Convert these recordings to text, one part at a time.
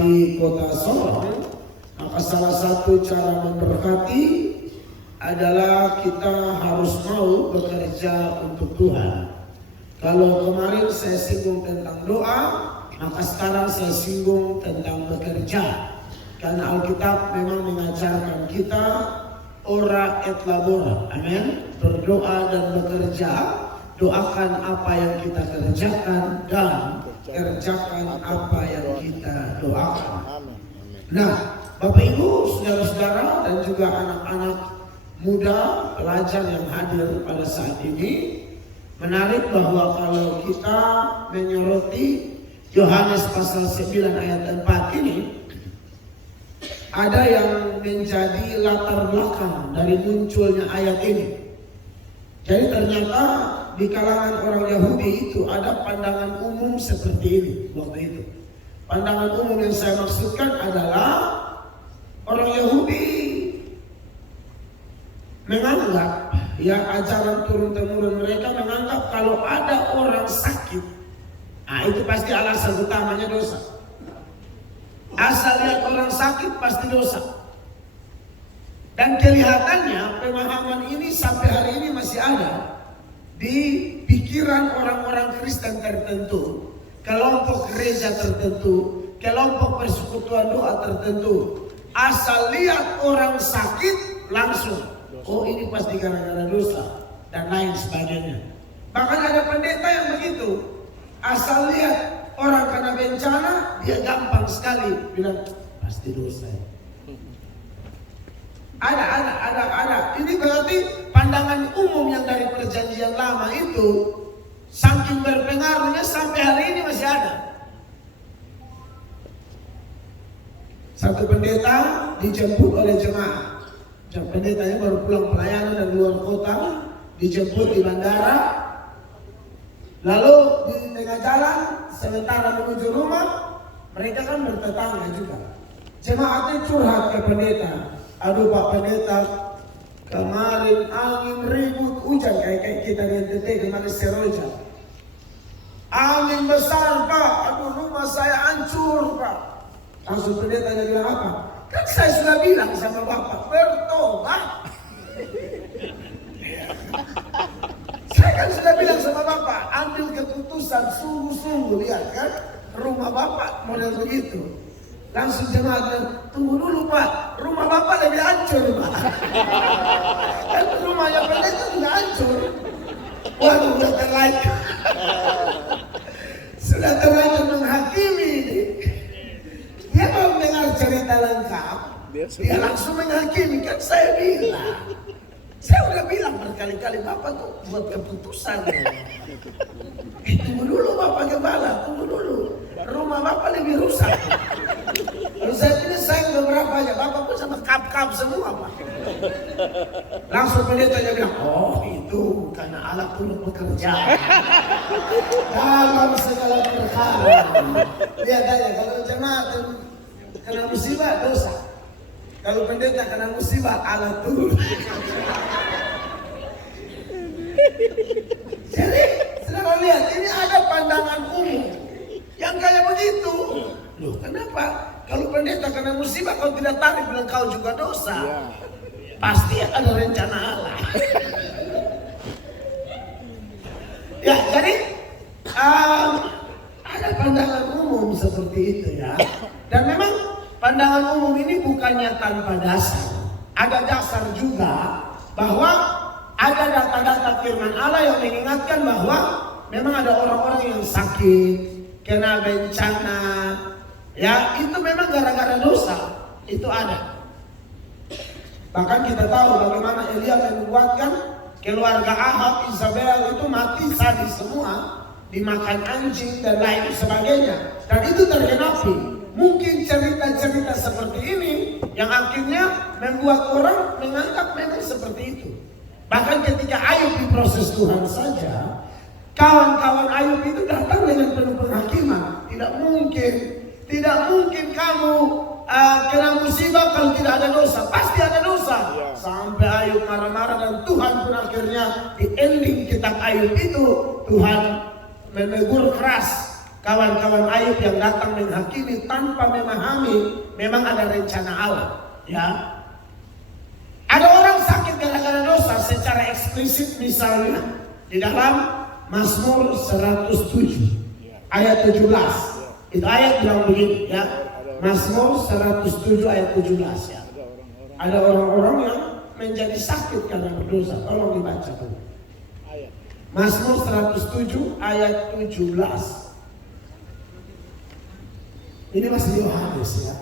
memberkati kota Sorong, maka salah satu cara memberkati adalah kita harus mau bekerja untuk Tuhan. Kalau kemarin saya singgung tentang doa, maka sekarang saya singgung tentang bekerja. Karena Alkitab memang mengajarkan kita ora et labora, amin, berdoa dan bekerja. Doakan apa yang kita kerjakan dan kerjakan apa yang kita doakan. Nah, Bapak Ibu, saudara-saudara dan juga anak-anak muda pelajar yang hadir pada saat ini, menarik bahwa kalau kita menyoroti Yohanes pasal 9 ayat 4 ini, ada yang menjadi latar belakang dari munculnya ayat ini. Jadi ternyata di kalangan orang Yahudi itu ada pandangan umum seperti ini waktu itu. Pandangan umum yang saya maksudkan adalah orang Yahudi menganggap, ya, ajaran turun-temurun mereka menganggap kalau ada orang sakit, nah itu pasti alasan utamanya dosa. Asal lihat orang sakit pasti dosa. Dan kelihatannya pemahaman ini sampai hari ini masih ada di pikiran orang-orang Kristen tertentu, kelompok gereja tertentu, kelompok persekutuan doa tertentu. Asal lihat orang sakit langsung, oh ini pasti gara-gara dosa dan lain sebagainya. Bahkan ada pendeta yang begitu, asal lihat orang kena bencana, dia gampang sekali bilang pasti dosa. Ada. Ini berarti pandangan umum yang dari perjanjian lama itu saking berpengaruhnya sampai hari ini masih ada. Satu pendeta dijemput oleh jemaah. Pendetanya baru pulang pelayanan dari luar kota, dijemput di bandara. Lalu di tengah jalan, sementara menuju rumah, mereka kan bertetangga juga. Jemaatnya curhat ke pendeta. Aduh Pak Pendeta, kemarin angin ribut hujan kayak kita di NTT kemarin Seroja. Angin besar Pak, aduh rumah saya hancur Pak. Langsung pendetanya bilang apa? Kan saya sudah bilang sama Bapak, bertobat. Saya kan sudah bilang sama Bapak, ambil keputusan sungguh-sungguh, lihat kan, rumah Bapak model begitu. Langsung jemaat bilang, tunggu dulu Pak, rumah Bapak lebih hancur Pak. Kan rumahnya pendeta juga hancur. Waduh, sudah terlanjur. Sudah terlanjur menghakimi ini. Dia mau mendengar cerita lengkap, dia langsung menghakimi. Kan saya bilang, saya udah bilang berkali-kali Bapak tuh buat keputusan. Tunggu dulu Bapak Gembala, tunggu dulu. Rumah Bapak lebih rusak. Lalu saya pilih sayang beberapa aja, Bapak pun sama kap-kap semua Pak. Langsung pendetanya bilang, oh itu karena Allah turut bekerja dalam segala perkara. Lihat aja, kalau jemaat kena musibah dosa, kalau pendeta kena musibah Allah turut. Jadi saudara lihat, ini ada pandangan umum yang kayak begitu. Loh kenapa? Kalau pendeta kena musibah kau tidak tarik bilang kau juga dosa. Pasti ada rencana Allah. Ya jadi ada pandangan umum seperti itu ya. Dan memang pandangan umum ini bukannya tanpa dasar. Ada dasar juga bahwa ada data-data firman Allah yang mengingatkan bahwa memang ada orang-orang yang sakit, kena bencana, ya itu memang gara-gara dosa, itu ada. Bahkan kita tahu bagaimana Elia menubuatkan keluarga Ahab, Isabel itu mati sadis semua, dimakan anjing dan lain sebagainya. Dan itu tergenapi. Mungkin cerita-cerita seperti ini yang akhirnya membuat orang menganggap memang seperti itu. Bahkan ketika Ayub diproses Tuhan saja, kawan-kawan Ayub itu datang dengan penuh penghakiman. Tidak mungkin kamu kena musibah kalau tidak ada dosa. Pasti ada dosa. Sampai Ayub marah-marah dan Tuhan pun akhirnya di ending kitab Ayub itu Tuhan menegur keras kawan-kawan Ayub yang datang menghakimi tanpa memahami memang ada rencana Allah. Ya, ada orang sakit gara-gara dosa secara eksplisit, misalnya di dalam Mazmur 107 ayat 17. Itu ayat bilang begini ya. Mazmur 107 ayat 17 ya. Ada orang-orang yang menjadi sakit karena berdosa. Tolong dibaca dulu. Mazmur 107 ayat 17. Ini masih Yohanes ya.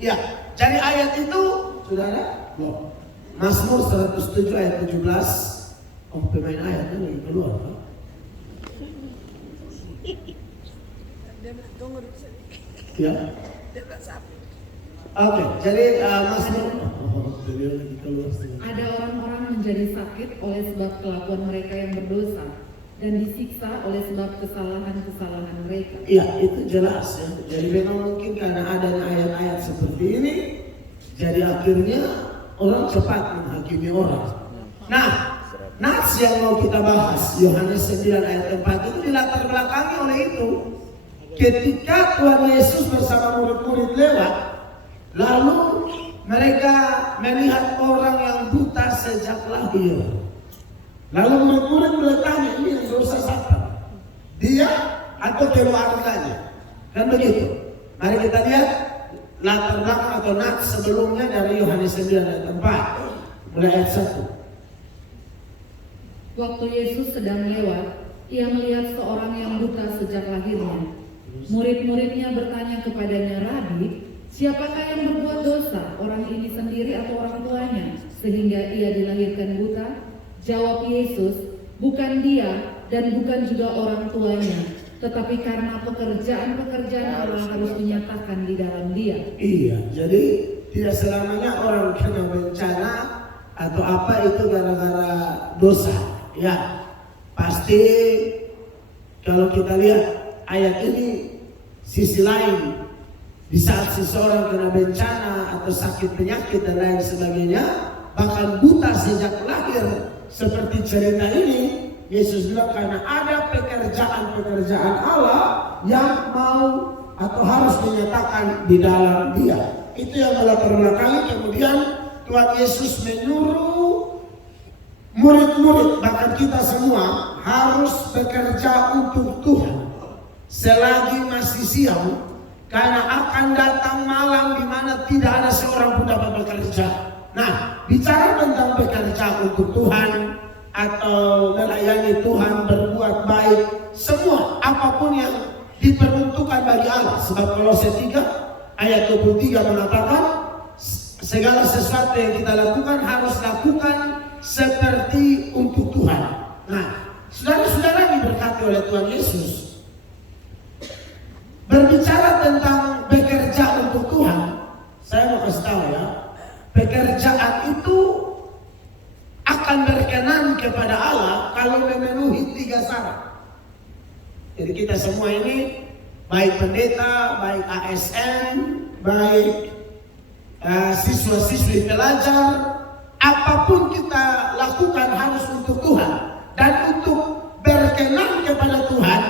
Ya, jadi ayat itu sudah ada? Belum. Mazmur 107 ayat 17. Oh, pemain ayatnya lagi keluar. Kan? Ya. Oke, jadi Mazmur. Ada orang-orang menjadi sakit oleh sebab kelakuan mereka yang berdosa dan disiksa oleh sebab kesalahan-kesalahan mereka. Iya, itu jelas ya. Jadi memang mungkin karena adanya ayat-ayat seperti ini, jadi akhirnya orang cepat menghakimi orang. Nah, nats yang mau kita bahas, Yohanes 9 ayat 4 itu dilatar belakangi oleh itu. Ketika Tuhan Yesus bersama murid-murid lewat, lalu mereka melihat orang yang buta sejak lahir. Lalu murid-murid bertanya, ini yang dosa siapa? Dia atau keluarganya? Kan begitu. Mari kita lihat latar belakang atau nats sebelumnya dari Yohanes 9 ayat 4 mulai ayat 1. Waktu Yesus sedang lewat, ia melihat seorang yang buta sejak lahirnya. Murid-muridnya bertanya kepadanya, Rabi, siapakah yang berbuat dosa, orang ini sendiri atau orang tuanya, sehingga ia dilahirkan buta? Jawab Yesus, bukan dia dan bukan juga orang tuanya, tetapi karena pekerjaan-pekerjaan Allah harus dinyatakan di dalam dia. Iya, jadi tidak selamanya orang kena bencana atau apa itu gara-gara dosa. Ya, pasti kalau kita lihat ayat ini sisi lain, di saat seseorang kena bencana atau sakit penyakit dan lain sebagainya, bahkan buta sejak lahir seperti cerita ini, Yesus bilang karena ada pekerjaan-pekerjaan Allah yang mau atau harus dinyatakan di dalam dia. Itu yang melatar belakangi kemudian Tuhan Yesus menyuruh murid-murid, bahkan kita semua harus bekerja untuk Tuhan selagi masih siang, karena akan datang malam di mana tidak ada seorang pun dapat bekerja. Nah, bicara tentang bekerja untuk Tuhan atau melayani Tuhan, berbuat baik, semua apapun yang diperuntukkan bagi Allah. Sebab Kolose 3 ayat 23 mengatakan segala sesuatu yang kita lakukan harus lakukan seperti untuk Tuhan. Nah, saudara-saudara diberkati oleh Tuhan Yesus. Berbicara tentang bekerja untuk Tuhan, saya mau kasih tahu ya, pekerjaan itu akan berkenan kepada Allah kalau memenuhi 3 syarat. Jadi kita semua ini, baik pendeta, baik ASN, baik siswa-siswi pelajar, apapun kita lakukan harus untuk Tuhan. Dan untuk berkenan kepada Tuhan,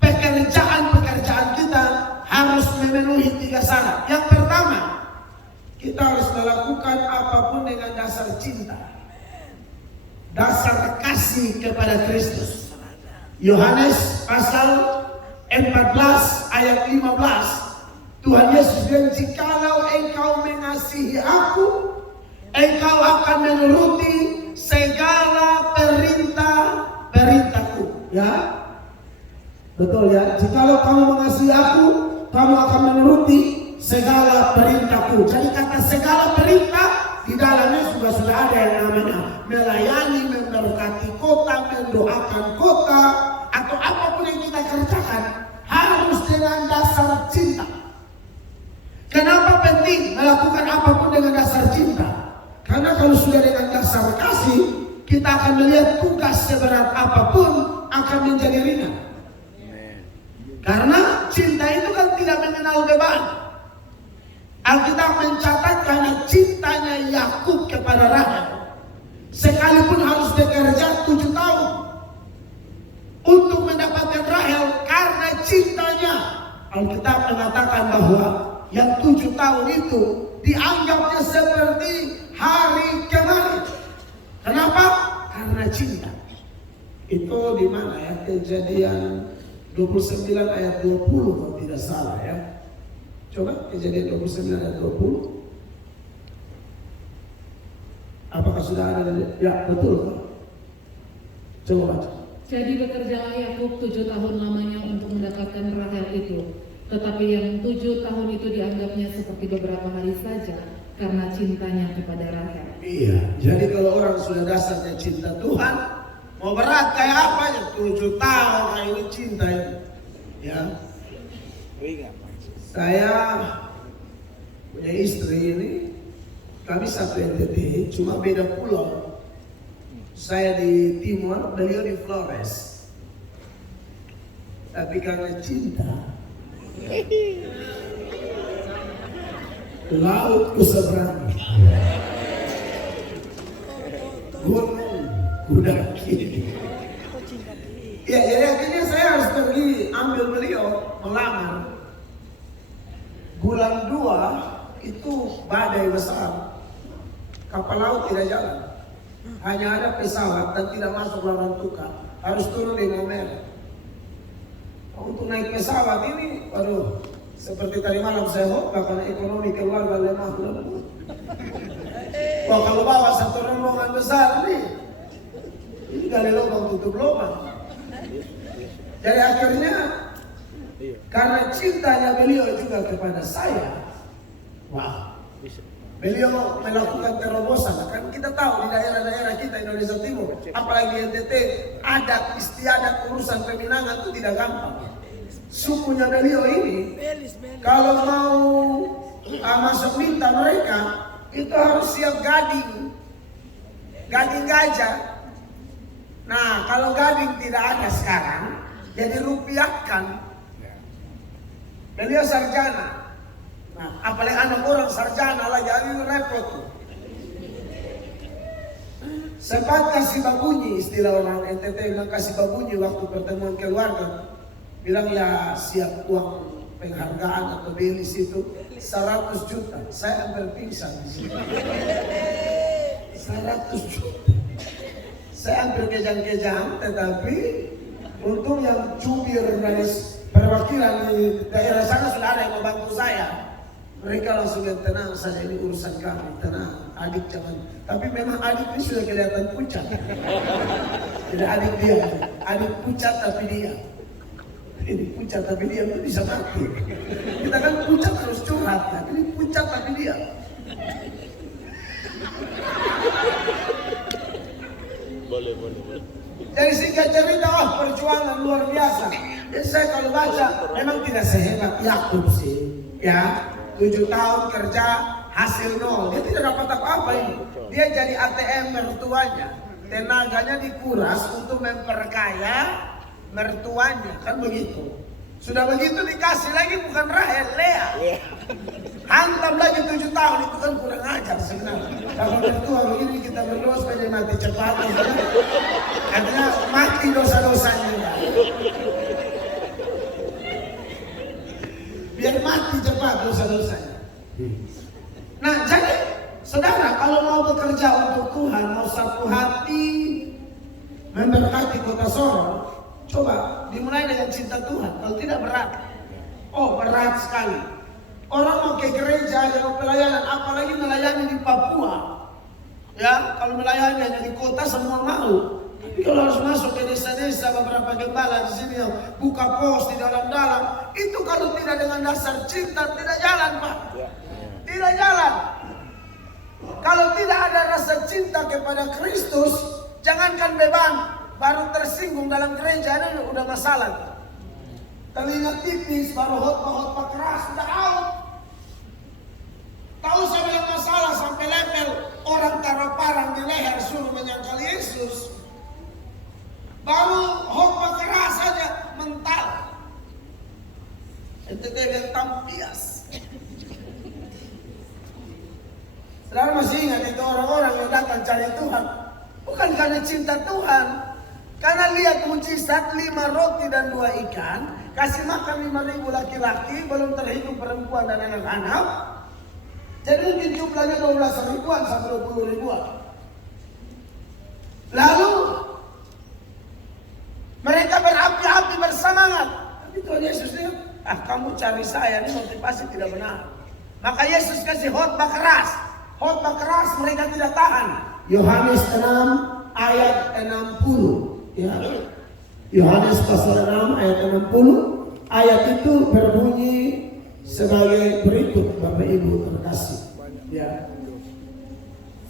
pekerjaan-pekerjaan kita harus memenuhi 3 syarat. Yang pertama, kita harus melakukan apapun dengan dasar cinta, dasar kasih kepada Kristus. Yohanes pasal 14 ayat 15, Tuhan Yesus bilang, jikalau engkau mengasihi aku, engkau akan menuruti segala perintah-perintahku. Ya, betul ya. Jikalau kamu mengasihi aku, kamu akan menuruti segala perintahku. Jadi kata segala perintah di dalamnya sudah ada yang namanya melayani, memberkati kota, mendoakan kota, atau apapun yang kita kerjakan harus dengan dasar cinta. Kenapa penting melakukan apapun dengan dasar cinta? Karena kalau sudah dengan dasar kasih, kita akan melihat tugas seberat apapun akan menjadi ringan. Karena cinta itu kan tidak mengenal beban. Alkitab mencatat karena cintanya Yakub kepada Rahel, sekalipun harus bekerja 7 tahun. untuk mendapatkan Rahel karena cintanya. Alkitab mengatakan bahwa yang 7 tahun itu dianggapnya seperti hari kemarin. Kenapa? Karena cinta. Itu di mana ya? Kejadian 29 ayat 20 kalau tidak salah ya. Coba Kejadian 29 ayat 20. Apakah sudah ada? Ya betul. Coba baca. Jadi bekerjalah Yakub 7 tahun lamanya untuk mendapatkan Rahel itu. Tetapi yang 7 tahun itu dianggapnya seperti beberapa hari saja karena cintanya kepada Rahel. Iya, jadi kalau orang sudah dasarnya cinta Tuhan, mau berat kayak apa ya? 7 tahun ini cinta itu. Ya. Saya punya istri ini, kami satu NTT, cuma beda pulau. Saya di Timur, beliau di Flores. Tapi karena cinta, laut kuseberangi, gunung kudaki. Ya, jadi akhirnya saya harus pergi ambil beliau melamar. Bulan 2 itu badai besar, kapal laut tidak jalan, hanya ada pesawat dan tidak masuk lawan tukar, harus turun di Momere. Untuk naik pesawat ini, waduh, seperti tadi malam saya khotbah karena ekonomi keluarga lemah lembut. Wah, kalau bawa satu rombongan besar nih, ini gali lubang tutup lubang. Jadi akhirnya karena cintanya beliau juga kepada saya, wah, beliau melakukan terobosan. Kan kita tahu di daerah-daerah kita Indonesia Timur, apalagi NTT, adat istiadat urusan peminangan itu tidak gampang. Sukunya beliau ini, kalau mau masuk minta mereka, itu harus siap gading gajah. Nah, kalau gading tidak ada sekarang, jadi rupiahkan. Beliau sarjana. Nah, apalagi anak orang sarjana lah, jadi repot. Sempat kasih babunyi, istilah orang NTT bilang kasih babunyi waktu pertemuan keluarga. Bilang ya siap uang penghargaan atau belis itu 100 juta. Saya hampir pingsan di sini. 100 juta. Saya hampir kejang-kejang, tetapi untung yang cubir dari perwakilan di daerah sana sudah ada yang membantu saya. Mereka langsung yang tenang saja, ini urusan kami, tenang, adik jangan. Tapi memang adik ini sudah kelihatan pucat. Tidak adik dia, adik pucat tapi dia. Ini pucat tapi dia itu bisa mati. Kita kan pucat harus curhat, nah, ini pucat tapi dia. Boleh. Jadi singkat cerita, perjuangan luar biasa. Jadi saya kalau baca, memang tidak sehebat Yakub sih, ya. 7 tahun kerja, hasil 0. Dia tidak dapat apa-apa ini. Dia jadi ATM mertuanya. Tenaganya dikuras untuk memperkaya mertuanya, kan begitu. Sudah begitu dikasih lagi bukan Rahel, Lea. Hantam lagi 7 tahun, itu kan kurang ajar sebenarnya. Kalau mertua begini kita berdoa supaya dia mati cepat. Artinya mati dosa-dosanya. Biar mati cepat dosa-dosanya. Nah, jadi saudara kalau mau bekerja untuk Tuhan, mau satu hati memberkati kota Sorong, coba dimulai dengan cinta Tuhan. Kalau tidak berat, berat sekali. Orang mau ke gereja, mau pelayanan, apalagi melayani di Papua. Ya, kalau melayani hanya di kota semua mau. Tapi kalau harus masuk ke desa-desa, beberapa gembala di sini yang buka pos di dalam-dalam, itu kalau tidak dengan dasar cinta tidak jalan, Pak. Tidak jalan. Kalau tidak ada rasa cinta kepada Kristus, jangankan beban, baru tersinggung dalam gereja ini udah masalah. Telinga tipis, baru khotbah keras, udah out. Tahu saya bilang masalah sampai level orang taruh parang di leher suruh menyangkal Yesus. Baru khotbah keras saja mental. Itu yang tampias. Saudara masih ingat itu orang-orang yang datang cari Tuhan, bukan karena cinta Tuhan, Karena lihat mujizat 5 roti dan 2 ikan, kasih makan 5.000 laki-laki, belum terhitung perempuan dan anak-anak. Jadi mungkin jumlahnya 12 ribuan sampai 20 ribuan. Lalu mereka berapi-api bersemangat. Tapi Tuhan Yesus dia, kamu cari saya, ini motivasi tidak benar. Maka Yesus kasih khotbah keras. Khotbah keras mereka tidak tahan. Yohanes 6 ayat 60. Ya. Yohanes pasal 6 ayat 60. Ayat itu berbunyi sebagai berikut, Bapak Ibu terkasih. Ya.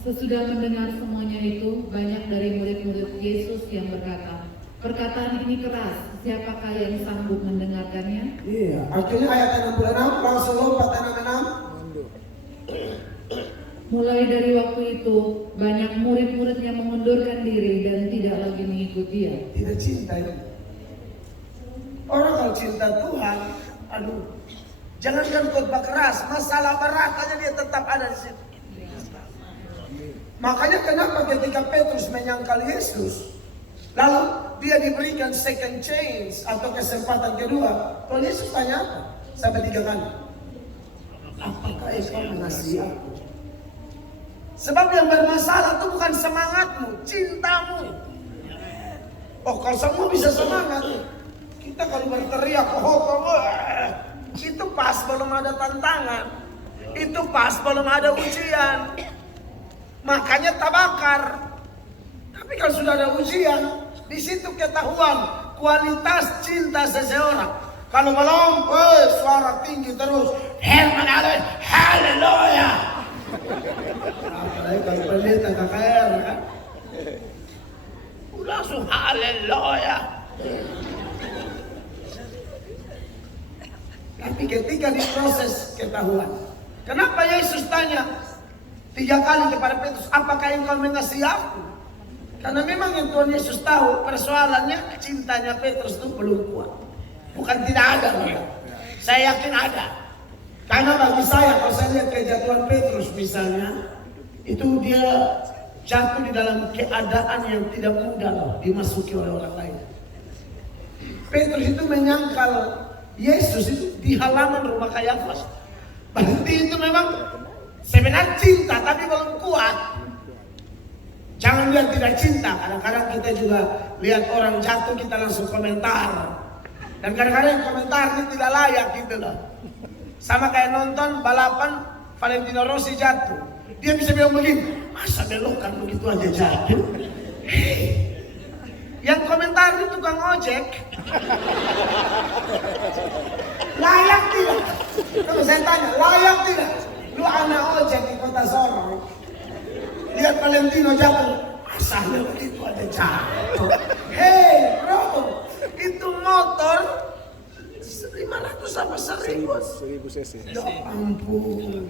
Sesudah mendengar semuanya itu, banyak dari murid-murid Yesus yang berkata, perkataan ini keras, siapakah yang sanggup mendengarkannya? Iya, akhirnya ayat 66 langsung lompat 66. Mulai dari waktu itu, banyak murid-muridnya mengundurkan diri dan tidak lagi mengikuti dia. Tidak cinta itu. Orang kalau cinta Tuhan, aduh, jangankan khotbah keras, masalah berat aja dia tetap ada di situ. Makanya kenapa ketika Petrus menyangkal Yesus, lalu dia diberikan second chance atau kesempatan kedua, Tuhan Yesus tanya apa? Sampai 3 kali. Apakah engkau mengasihi aku? Sebab yang bermasalah itu bukan semangatmu, cintamu. Oh, kalau semua bisa semangat, kita kalau berteriak, itu pas belum ada tantangan, itu pas belum ada ujian, makanya tabakar. Tapi kalau sudah ada ujian, di situ ketahuan kualitas cinta seseorang. Kalau belum, suara tinggi terus, Herman haleluya. Apalagi kalau pendeta KKR kan, langsung haleluya. Tapi ketika diproses ketahuan. Kenapa Yesus tanya 3 kali kepada Petrus, apakah engkau mengasihi aku? Karena memang yang Tuhan Yesus tahu persoalannya cintanya Petrus itu belum kuat. Bukan tidak ada, saya yakin ada. Karena bagi saya, kalau saya lihat kejatuhan Petrus misalnya, itu dia jatuh di dalam keadaan yang tidak mudah dimasuki oleh orang lain. Petrus itu menyangkal Yesus itu di halaman rumah Kayafas. Berarti itu memang sebenarnya cinta tapi belum kuat. Jangan lihat tidak cinta. Kadang-kadang kita juga lihat orang jatuh kita langsung komentar. Dan kadang-kadang komentar ini tidak layak gitu loh. Sama kayak nonton balapan Valentino Rossi jatuh. Dia bisa bilang begini, masa belokan begitu aja jatuh? Hei, yang komentar itu tukang ojek. Layak tidak? Kalau saya tanya, layak tidak? Lu anak ojek di kota Sorong, lihat Valentino jatuh, masa begitu aja jatuh? Hei bro, itu motor 500 sama 1000 cc. Ya ampun.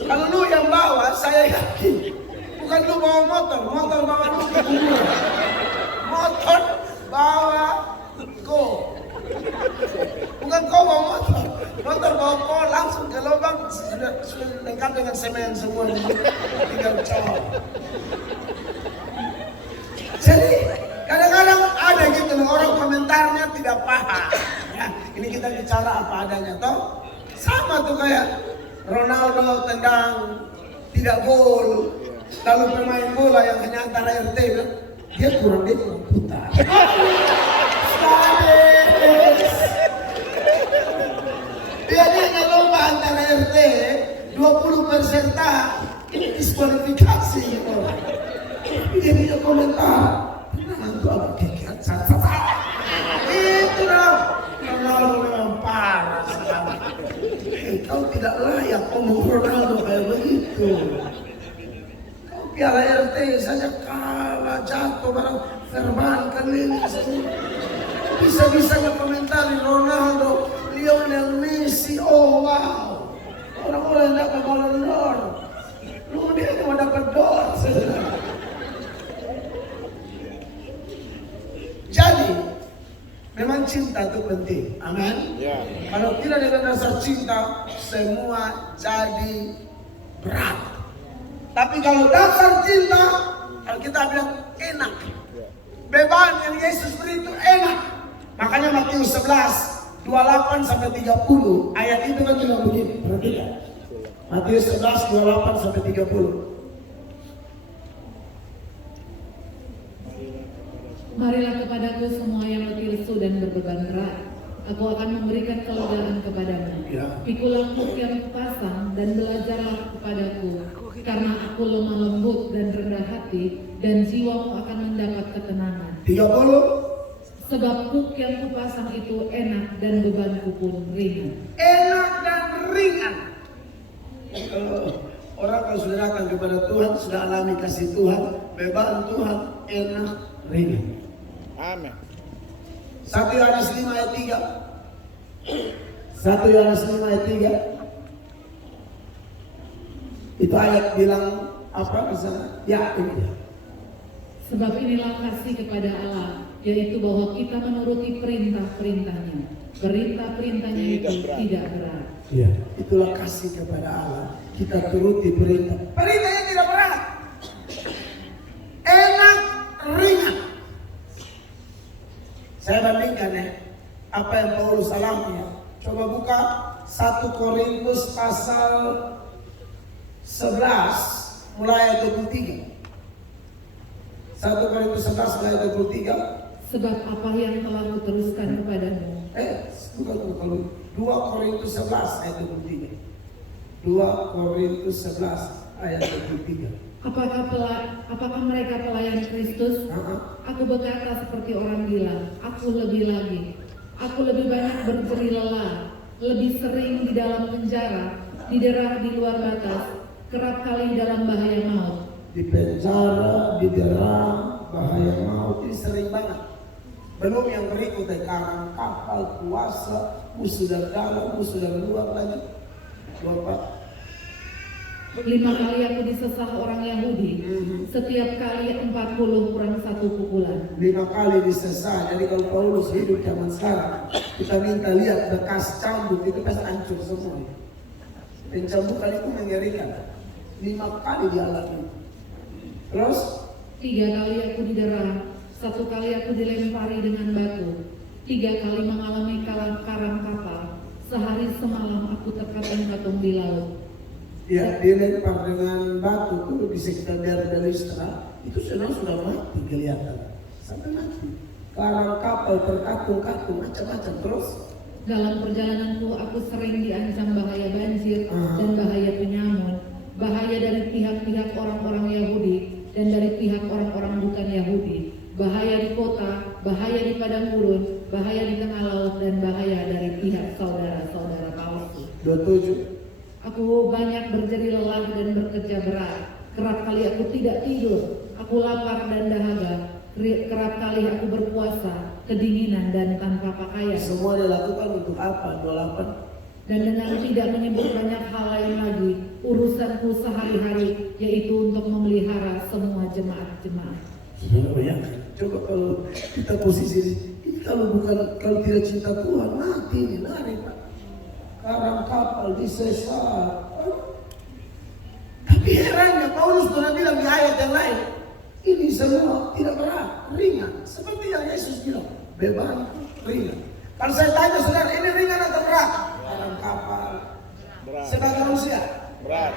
Kalau lu yang bawa, saya yakin bukan lu bawa motor bawa lu ke kubur. Motor bawa go. Bukan kau bawa motor bawa kau langsung ke lubang, sudah lengkap dengan semen semua, tinggal cowok. Jadi kadang-kadang ada gitu loh, orang komentarnya tidak paham. Ya, ini kita bicara apa adanya toh. Sama tuh kayak Ronaldo tendang tidak gol, lalu pemain bola yang hanya antara RT bilang, dia kurang putar. Dia hanya lomba antara RT 20 peserta, ini diskualifikasi gitu. Tapi dia bisa komentar, nanti apa kekiat itu dong. Ronaldo memang parah sekali. Kau tidak layak ngomong Ronaldo kayak begitu. Kau piala RT saja kalah, jatuh barang Verban keliling semua. Bisa-bisanya komentari Ronaldo, Lionel Messi, oh wow. Orang-orang yang dapat Ballon d'Or, lu dia cuma dapat d'Or. Jadi memang cinta itu penting, amin. Ya. Kalau tidak ada dasar cinta, semua jadi berat. Tapi kalau dasar cinta, kalau kita bilang enak, Beban yang Yesus beri itu enak. Makanya Matius 11 28 sampai 30 ayat itu kan bilang begini, perhatikan. Matius 11 28 sampai 30. Marilah kepadaku semua yang letih lesu dan berbeban berat, aku akan memberikan kelegaan kepadamu. Ya. Pikulah kuk yang kupasang dan belajarlah kepadaku, karena aku lemah lembut dan rendah hati, dan jiwamu akan mendapat ketenangan. 30. Sebab kuk yang kupasang itu enak dan bebanku pun ringan. Enak dan ringan. Orang kalau sudah datang kepada Tuhan, sudah alami kasih Tuhan, beban Tuhan enak ringan. Amin. 1 Yohanes 5 ayat 3. 1 Yohanes 5 ayat 3. Itu ayat bilang apa di sana? Ya, ini dia. Sebab inilah kasih kepada Allah, yaitu bahwa kita menuruti perintah-perintahnya. Perintah-perintahnya itu tidak berat. Ya, itulah kasih kepada Allah. Kita turuti perintah. Perintahnya tidak berat. Enak, ringan. Saya bandingkan ya, apa yang Paulus alami ya. Coba buka 1 Korintus pasal 11 mulai ayat 23. 1 Korintus 11 mulai ayat 23. Sebab apa yang telah kuteruskan kepadamu, Bukan kalau 2 Korintus 11 ayat 23. 2 Korintus 11 ayat 23. Apakah mereka pelayan Kristus? Aku berkata seperti orang gila, aku lebih lagi. Aku lebih banyak berjeri lelah, lebih sering di dalam penjara, diderah di luar batas, kerap kali dalam bahaya maut. Di penjara, diderah, bahaya maut, ini sering banget. Belum yang berikutnya, karang kapal, puasa, musuh dari dalam, musuh dari luar lagi. 24. 5 kali aku disesah orang Yahudi, setiap kali 40 kurang 1 pukulan. 5 kali disesah. Jadi kalau Paulus hidup zaman sekarang, kita minta lihat bekas cambuk itu pasti hancur semua. Pencambukan itu mengerikan. 5 kali dialami. Terus 3 kali aku diderah, 1 kali aku dilempari dengan batu, 3 kali mengalami karang kapal, sehari semalam aku terkatung-katung di laut. ya, dilempar dengan batu tuh di sekitar daerah Listra, itu sudah mati kelihatan, sampai mati. Karang kapal terkatung-katung macam-macam. Terus dalam perjalananku aku sering diancam bahaya banjir dan bahaya penyamun, bahaya dari pihak-pihak orang-orang Yahudi dan dari pihak orang-orang bukan Yahudi, bahaya di kota, bahaya di padang gurun, bahaya di tengah laut, dan bahaya dari pihak saudara-saudara palsu. 27. Aku banyak berjeri lelah dan bekerja berat, kerap kali aku tidak tidur, aku lapar dan dahaga, kerap kali aku berpuasa, kedinginan dan tanpa pakaian. Semua dilakukan untuk apa? 28. Dan dengan tidak menyebut banyak hal lain lagi, urusanku sehari-hari yaitu untuk memelihara semua jemaat-jemaat. Coba kalau kita posisi ini, kalau tidak cinta Tuhan, mati ini, lari Pak. Karang kapal disesat. Tapi herannya Paulus pernah bilang di ayat yang lain, ini semua tidak berat, ringan. Seperti yang Yesus bilang, beban ringan. Kalau saya tanya saudara, ini ringan atau berat? Karang kapal sebagai manusia berat.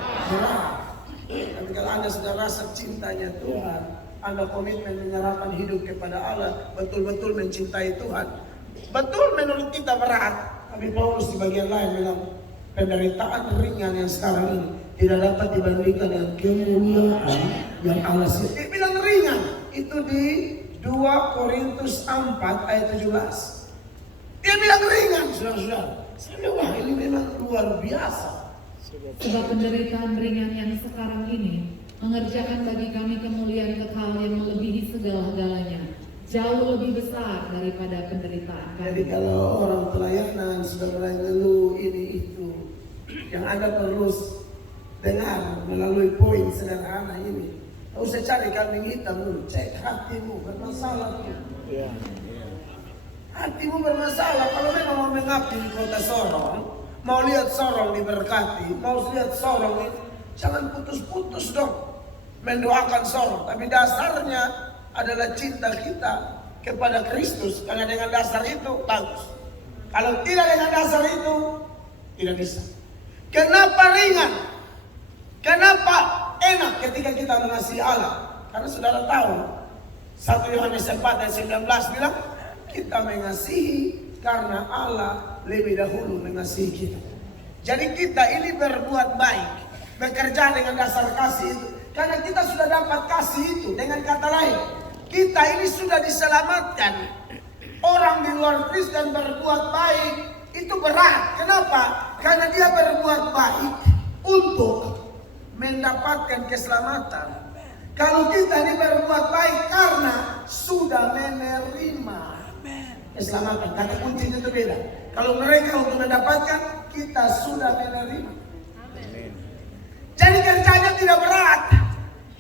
Tapi kalau Anda sudah rasa cintanya Tuhan, Anda komitmen menyerahkan hidup kepada Allah, betul-betul mencintai Tuhan. Betul menurut kita berat. Tapi Paulus di bagian lain bilang, penderitaan ringan yang sekarang ini tidak dapat dibandingkan dengan kemuliaan yang Allah sendiri. Dia bilang ringan. Itu di 2 Korintus 4 ayat 17. Dia bilang ringan, saudara-saudara. Wah, ini memang luar biasa. Sebab penderitaan ringan yang sekarang ini mengerjakan bagi kami kemuliaan kekal yang melebihi segala-galanya, jauh lebih besar daripada penderitaan kami. Jadi kalau orang pelayanan sudah mulai ngeluh ini itu, yang Anda perlu dengar melalui poin sederhana ini. Tidak usah cari kambing hitam dulu, cek hatimu bermasalah tuh. Hatimu bermasalah. Kalau memang mau mengabdi di kota Sorong, mau lihat Sorong diberkati, mau lihat Sorong ini, jangan putus-putus dong mendoakan Sorong. Tapi dasarnya adalah cinta kita kepada Kristus. Karena dengan dasar itu bagus. Kalau tidak dengan dasar itu tidak bisa. Kenapa ringan? Kenapa enak ketika kita mengasihi Allah? Karena saudara tahu 1 Yohanes 4 ayat 19 bilang kita mengasihi karena Allah lebih dahulu mengasihi kita. Jadi kita ini berbuat baik, bekerja dengan dasar kasih itu. Karena kita sudah dapat kasih itu. Dengan kata lain, kita ini sudah diselamatkan. Orang di luar Kristen berbuat baik itu berat. Kenapa? Karena dia berbuat baik untuk mendapatkan keselamatan. Kalau kita ini berbuat baik karena sudah menerima keselamatan. Kata kuncinya itu beda. Kalau mereka untuk mendapatkan, kita sudah menerima. Jadi kerjanya tidak berat.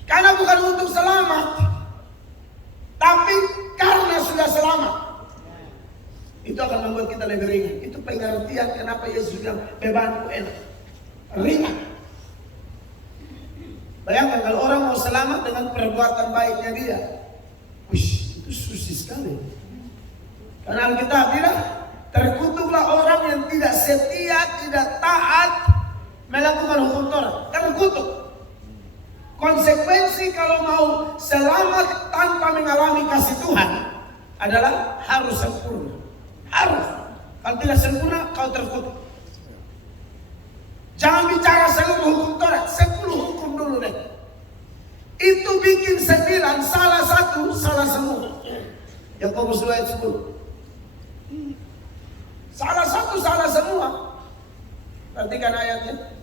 Karena bukan untuk selamat, tapi karena sudah selamat. Itu akan membuat kita lebih ringan. Itu pengertian kenapa Yesus bilang bebanku enak, ringan. Bayangkan kalau orang mau selamat dengan perbuatan baiknya dia, itu susah sekali. Karena Alkitab bilang terkutuklah orang yang tidak setia, tidak taat melakukan hukum Taurat. Terkutuk. Konsekuensi kalau mau selamat tanpa mengalami kasih Tuhan adalah harus sempurna. Harus. Kalau tidak sempurna, kau terkutuk. Jangan bicara seluruh hukum Taurat, 10 hukum dulu deh. Itu bikin 9, salah satu, salah semua. Yakobus 2 ayat 10. Salah satu, salah semua. Perhatikan ayatnya.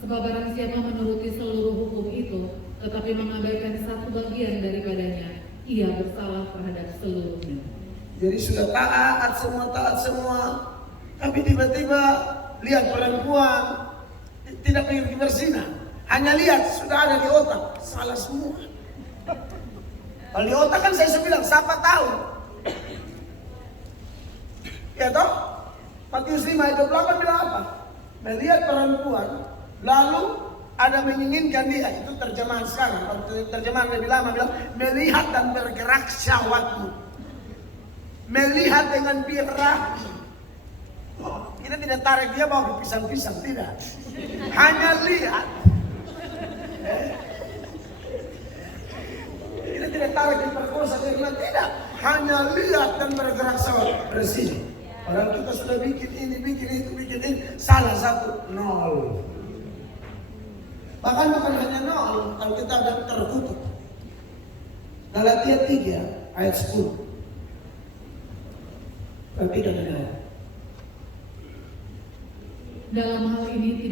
Sebab barang siapa menuruti seluruh hukum itu, tetapi mengabaikan satu bagian daripadanya, ia bersalah terhadap seluruhnya. Jadi sudah taat semua, tapi tiba-tiba lihat perempuan tidak pergi berzina, hanya lihat sudah ada di otak, salah semua. Kalau di otak kan saya sudah bilang, siapa tahu? Ya toh? Matius 5 ayat 28 bilang apa? Melihat perempuan, lalu ada menginginkan dia. Itu terjemahan sekarang. Kalau terjemahan lebih lama bilang melihat dan bergerak syahwatmu. Melihat dengan birahi. Kita tidak tarik dia bawa ke pisang-pisang, tidak. Hanya lihat. Kita tidak tarik di perkosa, tidak. Hanya lihat dan bergerak syahwat. Bersih. Padahal kita sudah bikin ini, bikin itu, bikin ini. Salah satu, 0. Bahkan bukan hanya 0, kalau kita ada terkutuk. Galatia 3 ayat 10. Perhatikan ini. Dalam hal ini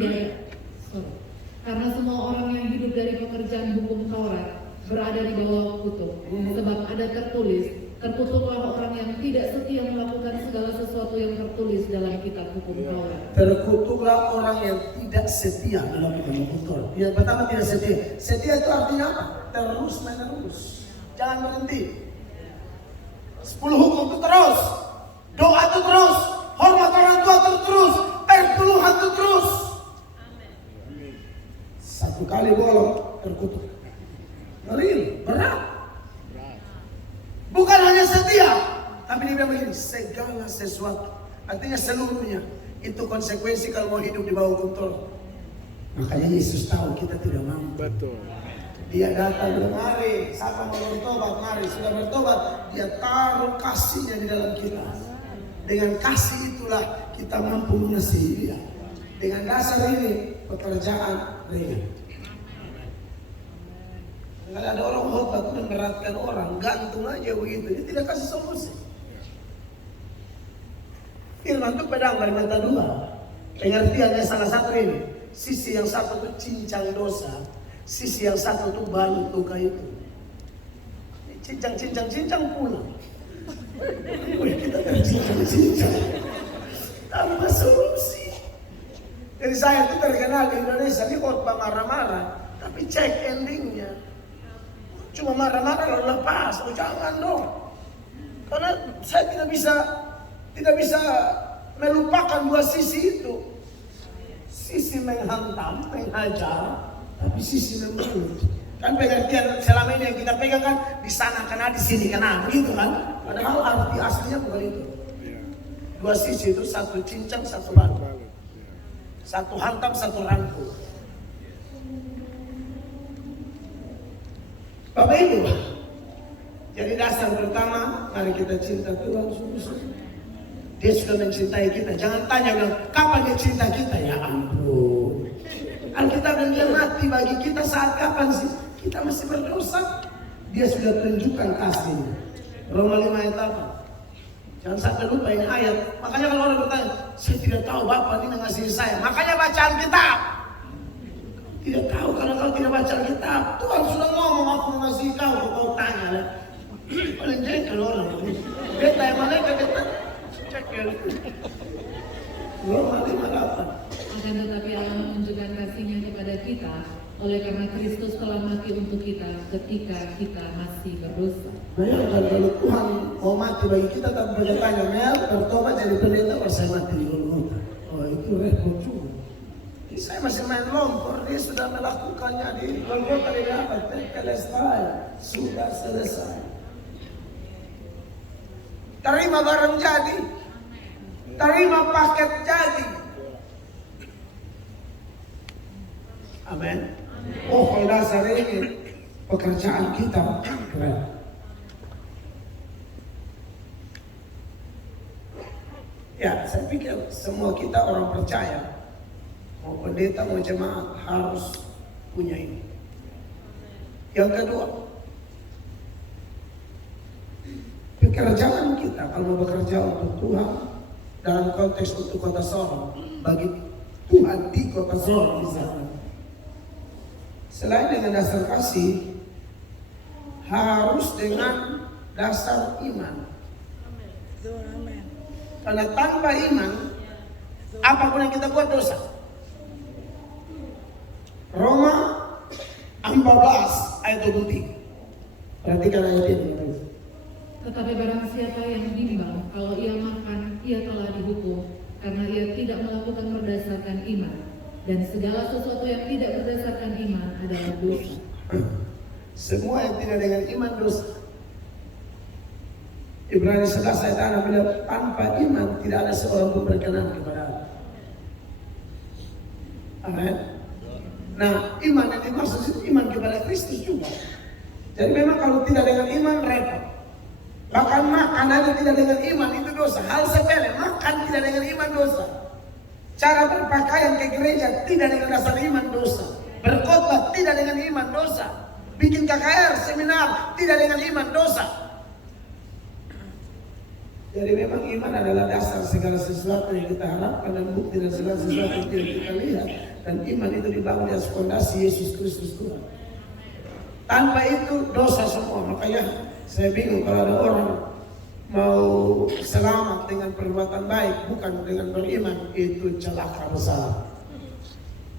karena semua orang yang hidup dari pekerjaan hukum Taurat berada di bawah kutuk. Sebab ada tertulis, terkutuklah orang yang tidak setia melakukan segala sesuatu yang tertulis dalam kitab hukum Taurat. Terkutuklah orang yang tidak setia dalam kitab hukum Taurat. Yang pertama tidak setia. Setia itu artinya apa? Terus menerus. Jangan berhenti. 10 hukum itu terus. Doa itu terus. Hormat orang tua itu terus. Perpuluhan itu terus. Satu kali bolong terkutuk. Ngeri, berat. Bukan hanya setia, tapi dia bilang begini, segala sesuatu. Artinya seluruhnya. Itu konsekuensi kalau mau hidup di bawah hukum Taurat. Makanya Yesus tahu kita tidak mampu. Betul. Dia datang bilang, mari, siapa mau bertobat, mari. Sudah bertobat, dia taruh kasihnya di dalam kita. Dengan kasih itulah kita mampu mengasihi dia. Dengan dasar ini, pekerjaan ringan. Kalau ada orang khotbah memberatkan orang, gantung aja begitu, dia tidak kasih solusi. Firman itu pedang dari mata dua. Pengertiannya salah satu ini, sisi yang satu itu cincang dosa, sisi yang satu itu bantu kayu itu. Cincang pulang. Kita tercincang tanpa solusi. Jadi saya itu terkenal di Indonesia, ini khotbah marah-marah, tapi cek endingnya. Cuma marah-marah lalu lepas, jangan dong. Karena saya tidak bisa melupakan dua sisi itu. Sisi menghantam, menghajar, tapi sisi membunuh. Kan pengertian selama ini yang kita pegang kan di sana kena, di sini kena, begitu kan? Padahal arti aslinya bukan itu. Dua sisi itu, satu cincang, satu batu. Satu hantam, satu rangkul. Bapak Ibu, jadi dasar pertama, mari kita cinta Tuhan sungguh-sungguh. Dia sudah mencintai kita. Jangan tanya bilang, kapan dia cinta kita? Ya ampun. Alkitab dan dia mati bagi kita saat kapan sih? Kita masih berdosa. Dia sudah tunjukkan kasihnya. Roma 5 ayat 8. Jangan sampai lupa ini ayat. Makanya kalau orang bertanya, saya tidak tahu Bapak ini mengasihi saya. Makanya baca Alkitab. Tidak tahu kalau kau tidak baca Alkitab. Tuhan sudah ngomong aku mengasihi kau. Kau tanya. Paling jengkel orang. Dia tanya malaikat, dia tanya. Roma 5:8. Akan tetapi Allah menunjukkan kasih-Nya kepada kita oleh karena Kristus telah mati untuk kita ketika kita masih berdosa. Bayangkan kalau Tuhan mau mati bagi kita tanpa tanya, Mel bertobat jadi pendeta, saya mati di Golgota. Oh itu repot juga. Saya masih main lompor, dia sudah melakukannya di Golgota, di dapat selesai, sudah selesai. Terima barang jadi, terima paket jadi. Amin. Oh kalau dasar ini pekerjaan kita keren. Ya, saya pikir semua kita orang percaya, mau pendeta mau jemaat harus punya ini. Yang kedua, pekerjaan kita kalau mau bekerja untuk Tuhan dalam konteks untuk kota Sorong, bagi Tuhan di kota Sorong misalnya. Selain dengan dasar kasih, harus dengan dasar iman. Karena tanpa iman, apapun yang kita buat dosa. Roma 14 ayat 23. Perhatikan ayat ini. Tetapi barang siapa yang bimbang, kalau ia makan, ia telah dihukum, karena ia tidak melakukan berdasarkan iman. Dan segala sesuatu yang tidak berdasarkan iman adalah dosa. Semua yang tidak dengan iman dosa. Ibrani 11 ayat 6 bilang, tanpa iman tidak ada seorang pun berkenan kepada Allah. Amin. Nah, iman yang dimaksud itu iman kepada Kristus juga. Jadi memang kalau tidak dengan iman repot. Bahkan makan aja tidak dengan iman itu dosa. Hal sepele, makan tidak dengan iman dosa. Cara berpakaian ke gereja tidak dengan dasar iman dosa. Berkhotbah tidak dengan iman dosa. Bikin KKR, seminar tidak dengan iman dosa. Jadi memang iman adalah dasar segala sesuatu yang kita harapkan dan bukti dan segala sesuatu yang kita lihat. Dan iman itu dibangun di atas fondasi Yesus Kristus Tuhan. Tanpa itu dosa semua. Makanya saya bingung kalau ada orang mau selamat dengan perbuatan baik bukan dengan beriman, itu celaka besar.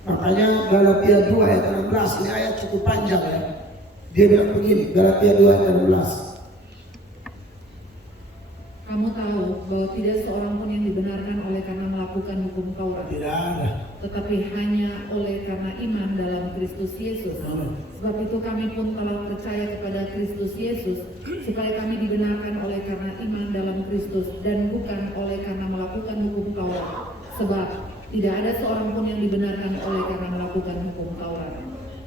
Makanya Galatia 2 ayat 16, ini ayat cukup panjang ya. Dia bilang begini, Galatia 2 ayat 16. Kamu tahu bahwa tidak seorang pun yang dibenarkan oleh karena melakukan hukum Taurat. Tidak ada. Tetapi hanya oleh karena iman dalam Kristus Yesus. Sebab itu kami pun telah percaya kepada Kristus Yesus, supaya kami dibenarkan oleh karena iman dalam Kristus dan bukan oleh karena melakukan hukum Taurat. Sebab tidak ada seorang pun yang dibenarkan oleh karena melakukan hukum Taurat.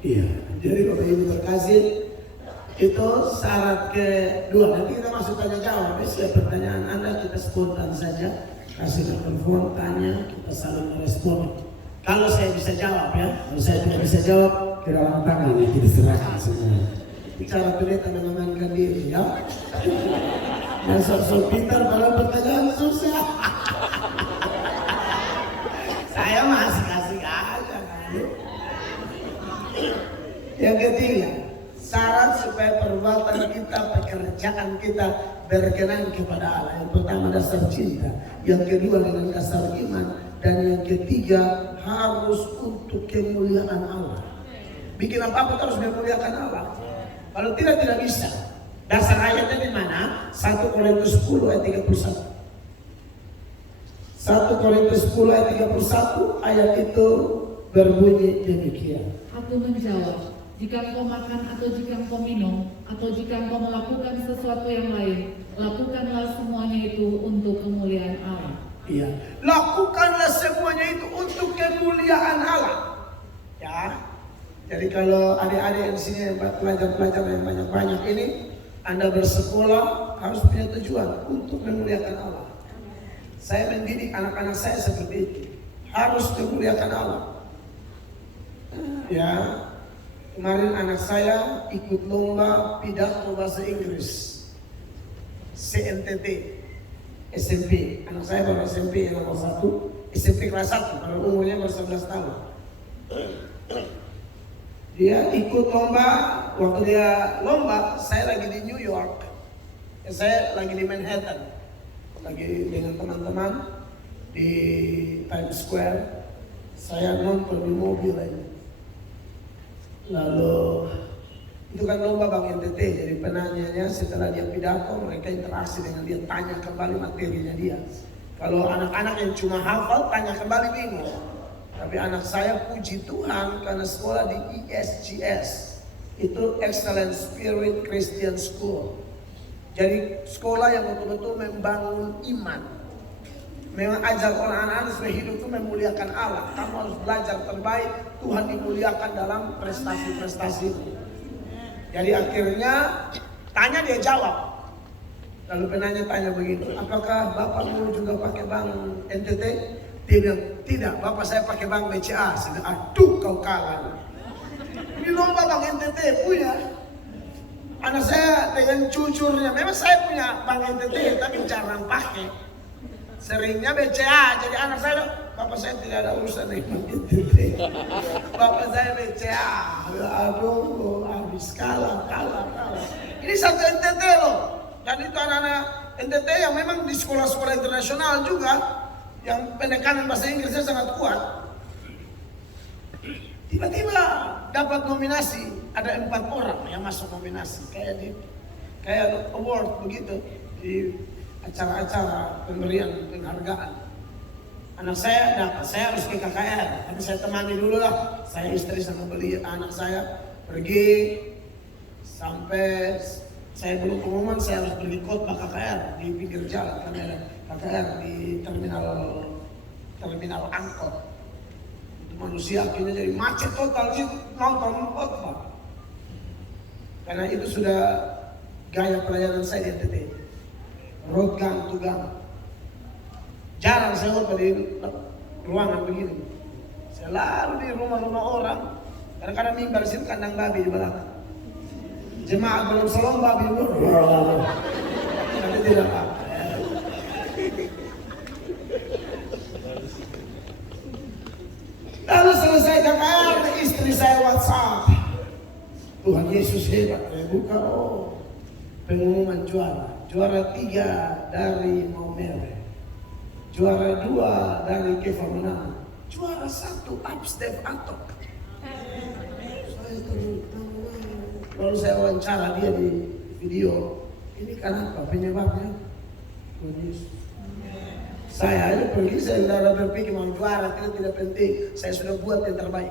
Iya, jadi Bapak Ibu terkasih, itu syarat kedua. Nanti kita masuk tanya jawab. Setiap pertanyaan Anda kita spontan saja, kasih telepon, tanya, kita saling merespon. Kalau saya bisa jawab ya, kalau saya tidak bisa jawab, kira orang tangan ya, kita serahkan semua. Bicara pendeta mengamankan diri ya. Dan sok-sok pintar kalau pertanyaan susah. Saya masih kasih aja kan. Yang ketiga, syarat supaya perbuatan kita, pekerjaan kita berkenan kepada Allah. Yang pertama dasar cinta, yang kedua dengan dasar iman, dan yang ketiga harus untuk kemuliaan Allah. Bikin apa-apa harus memuliakan Allah. Kalau tidak bisa. Dasar ayatnya di mana? 1 Korintus 10 ayat 31. 1 Korintus 10 ayat 31, ayat itu berbunyi demikian. Aku menjawab, jika engkau makan atau jika engkau minum, atau jika engkau melakukan sesuatu yang lain, lakukanlah semuanya itu untuk kemuliaan Allah. Iya, lakukanlah semuanya itu untuk kemuliaan Allah. Ya, jadi kalau adik-adik di sini pelajar-pelajar yang banyak-banyak ini, Anda bersekolah harus punya tujuan untuk memuliakan Allah. Saya mendidik anak-anak saya seperti itu, harus memuliakan Allah. Ya, kemarin anak saya ikut lomba pidato bahasa Inggris CNTT SMP. Anak saya baru SMP yang nomor 1, SMP kelas 1, kalau umurnya baru 11 tahun. Dia ikut lomba. Waktu dia lomba, saya lagi di New York, saya lagi di Manhattan, lagi dengan teman-teman di Times Square. Saya nonton di mobil aja. Lalu itu kan lomba Bank NTT, jadi penanyanya setelah dia pidato mereka interaksi dengan dia, tanya kembali materinya dia. Kalau anak-anak yang cuma hafal tanya kembali bingung. Tapi anak saya puji Tuhan karena sekolah di ESGS, itu Excellent Spirit Christian School. Jadi sekolah yang betul-betul membangun iman, memang ajar orang anak-anak supaya hidup itu memuliakan Allah. Kamu harus belajar terbaik, Tuhan dimuliakan dalam prestasi-prestasi. Jadi akhirnya tanya dia jawab. Lalu penanya tanya begini, apakah bapakmu juga pakai bank NTT? Dia bilang, tidak, bapak saya pakai bank BCA. Saya bilang, aduh kau kalah. Ini lomba bank NTT punya. Anak saya dengan jujurnya, memang saya punya bank NTT tapi jarang pakai. Seringnya BCA, jadi anak saya, bapak saya tidak ada urusan dengan NTT. Bapak saya BCA, aduh, habis kalah. Ini satu NTT loh. Dan itu anak-anak NTT yang memang di sekolah-sekolah internasional juga, yang penekanan bahasa Inggrisnya sangat kuat. Tiba-tiba dapat nominasi, ada 4 orang yang masuk nominasi, kayak award begitu di acara-acara pemberian penghargaan. Anak saya dapat, saya harus ke KKR, tapi saya temani dulu lah. Saya istri sama beli anak saya pergi sampai saya belum pengumuman, saya harus beli khotbah KKR di pinggir jalan, karena ada KKR di terminal angkot. Itu manusia akhirnya jadi macet total sih nonton khotbah. Karena itu sudah gaya pelayanan saya di NTT. Road gang to gang. Jarang saya khotbah di ruangan begini. Saya lalu di rumah-rumah orang. Kadang-kadang mimbar di sini kandang babi di belakang. Jemaat belum selong babi dulu. Tapi tidak apa-apa. Lalu selesai KKR, istri saya WhatsApp. Tuhan Yesus hebat. Saya buka, pengumuman juara. Juara 3 dari Maumere. Juara 2 dari Kefamunana. Juara 1 Upstep Atok. Lalu saya wawancara dia di video. Ini kenapa penyebabnya? Tuhan Yesus. Saya aja pergi, saya tidak berpikir mau juara, tidak penting. Saya sudah buat yang terbaik.